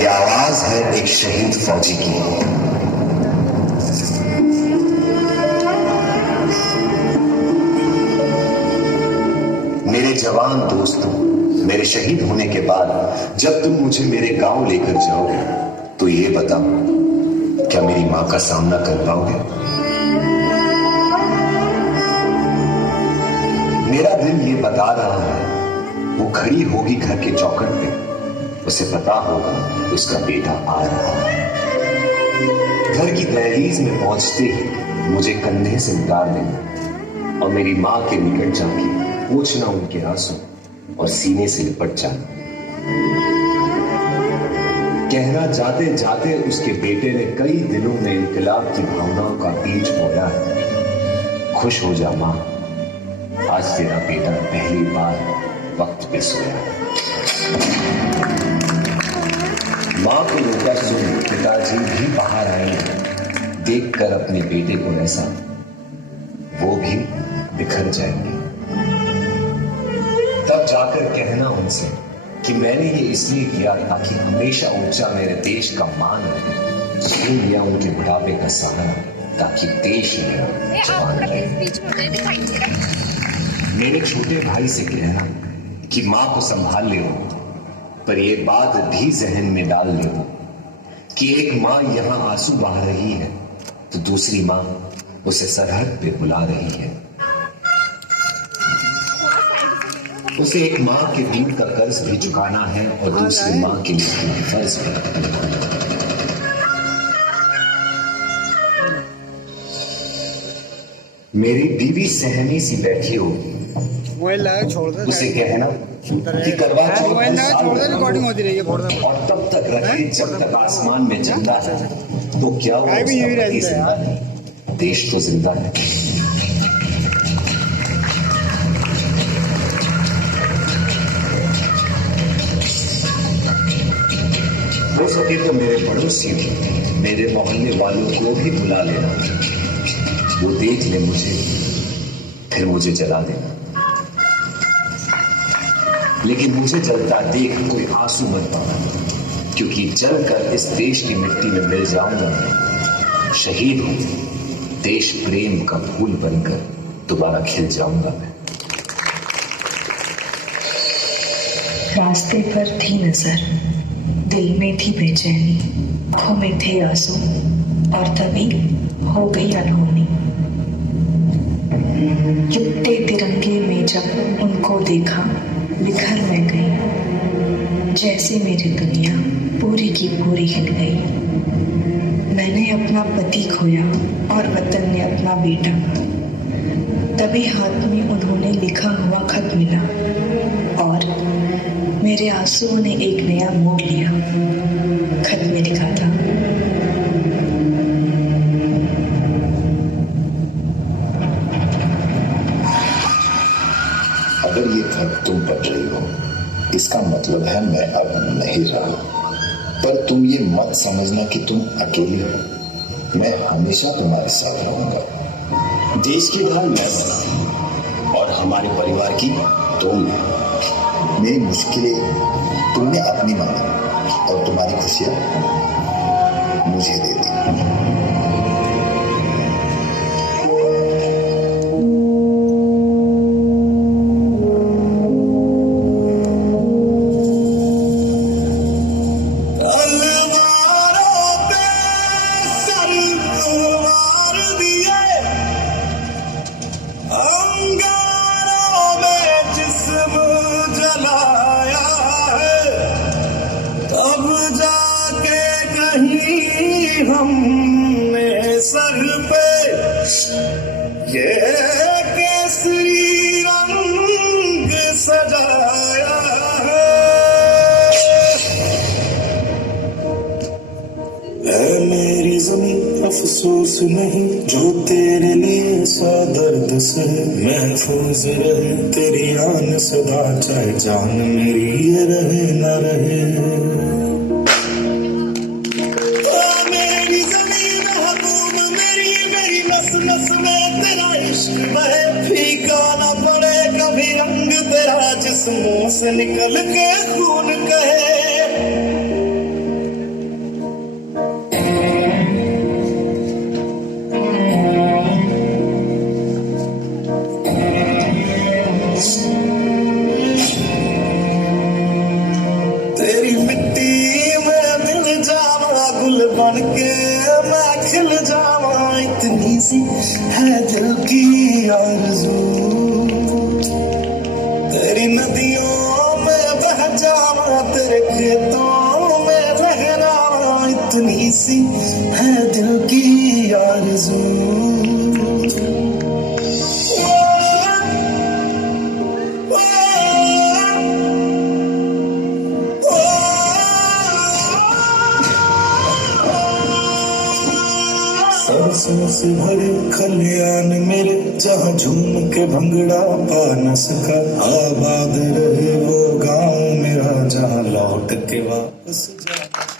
ये आवाज है एक शहीद फौजी की। मेरे जवान दोस्तों, मेरे शहीद होने के बाद जब तुम मुझे मेरे गांव लेकर जाओगे तो ये बताओ, क्या मेरी मां का सामना कर पाओगे? मेरा दिल ये बता रहा है, वो खड़ी होगी घर के चौखट पे, उसे पता होगा उसका बेटा आ रहा है। घर की दहलीज में पहुंचते ही मुझे कंधे से उतार देना और मेरी मां के निकट जाके पोंछना उनके आंसू और सीने से लिपट जाना, कहना जाते जाते उसके बेटे ने कई दिनों में इनकलाब की भावनाओं का बीज बोया है। खुश हो जा मां, आज तेरा बेटा पहली बार वक्त पे सोया है। मां को रोकर सुन पिताजी भी बाहर आएंगे, देखकर अपने बेटे को ऐसा वो भी बिखर जाएंगे। तब जाकर कहना उनसे कि मैंने ये इसलिए किया ताकि हमेशा ऊंचा मेरे देश का मान रहे। छीन लिया उनके बुढ़ापे का सहारा ताकि देश मेरा जवान रहे। मेरे छोटे भाई से कहना कि मां को संभाल ले, पर ये बात भी जहन में डाल ले कि एक मां यहां आंसू बहा रही है तो दूसरी मां उसे सरहद पे बुला रही है। उसे एक मां के दूध का कर्ज भी चुकाना है और दूसरी मां के लिए फर्ज भी। मेरी बीवी सहमी सी बैठी होगी, उसे कहना कि करवा चौथ और तब तक रखे जब तक आसमान में जिंदा है, तो क्या वो जिंदा है, देश तो जिंदा है। हो सके तो मेरे पड़ोसी मेरे मोहल्ले वालों को भी बुला लेना, वो देख ले मुझे फिर मुझे जला देना, लेकिन मुझे जलता देख कोई आंसू मत पाना, क्योंकि जलकर इस देश की मिट्टी में मिल जाऊंगा। शहीद हूं, देश प्रेम का फूल बनकर दोबारा खिल जाऊंगा मैं। रास्ते पर थी नजर, दिल में थी बेचैनी, आंखों में थे आंसू और तभी हो गई अनहोनी। लुट्टे तिरंगे में जब उनको देखा बिखर मैं गई, जैसे मेरी दुनिया पूरी की पूरी हिल गई। मैंने अपना पति खोया और वतन ने अपना बेटा, तभी हाथ में उन्होंने लिखा हुआ खत मिला और मेरे आंसुओं ने एक नया मोड़ लिया। खत में लिखा था, अगर ये खत तुम पढ़ रही हो, इसका मतलब है मैं अब नहीं रहा, पर तुम ये मत समझना कि तुम अकेली हो। मैं हमेशा तुम्हारे साथ रहूंगा। देश की ढाल मैं बना और हमारे परिवार की तुम। मेरी मुश्किलें तुमने अपनी मानी और तुम्हारी खुशियां मुझे दे दी। हमने सर पे ये केसरी रंग सजाया है मेरी ज़मीं, अफसोस नहीं जो तेरे लिए सा दर्द से महफूज रहे। तेरी आन सदा चाहे जान मेरी ये रहे न रहे। फीका न पड़े कभी रंग तेरा, जिस्मों से निकल के खून कहे। मैं खिल जावा, इतनी सी है दिल की आरज़ू। तेरी नदियों में बह जावा, तेरे खेतों में लहरावा, इतनी सी है दिल की आरज़ू। सरसों से भरे खलियान मेरे, जहाँ झूम के भंगड़ा पा न सका। आबाद रहे वो गाँव मेरा, जहाँ लौट के वापस जा।